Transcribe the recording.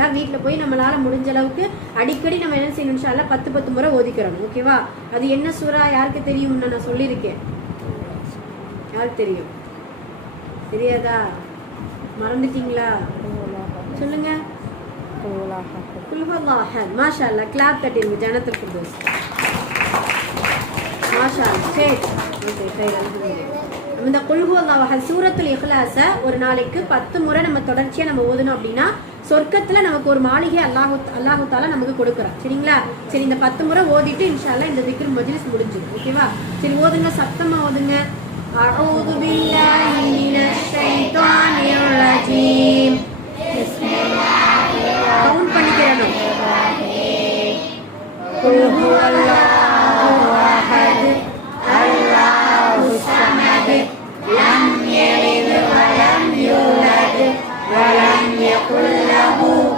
அல்ஹம்துலில்லாஹ். வீட்டில் போய் நம்மளால முடிஞ்ச அளவுக்கு அடிக்கடி நம்ம என்ன செய்யணும் இன்ஷா அல்லாஹ் 10 முறை ஓதிக்கிறோம். ஓகேவா? அது என்ன சூரா யாருக்கு தெரியும்னு நான் சொல்லியிருக்கேன். யாருக்கு தெரியும்? தெரியாதா? மறந்துட்டீங்களா? சொல்லுங்க. குல் ஹுவல்லாஹ் அஹத். மாஷா அல்லாஹ். கிளாப் தட்டிருங்க ஜன்னத்துல் ஃபிர்தௌஸ். மாஷா அல்லாஹ். சரி ஓகே சரி. நம்ம இந்த குல் ஹுவல்லாஹ் அஹத் சூரத்துல் இக்லாஸ ஒரு நாளைக்கு 10 முறை நம்ம தொடர்ச்சியா நம்ம ஓதணும் அப்படின்னா சொர்க்கத்துல நமக்கு ஒரு மாளிகை அல்லாஹு தாலா நமக்கு கொடுக்குறான். சரிங்களா? சரி, இந்த 10 முறை ஓதிட்டு இன்ஷா அல்லாஹ் இந்த திக்ர் மஜ்லிஸ் முடிஞ்சிடும். ஓகேவா? சரி ஓதுங்க, சத்தமா ஓதுங்க. அஊது பில்லாஹி மினஷ் ஷைத்தானிர் ரஜீம். பிஸ்மில்லாஹிர் ரஹ்மானிர் ரஹீம். குல் ஹுவல்லாஹ்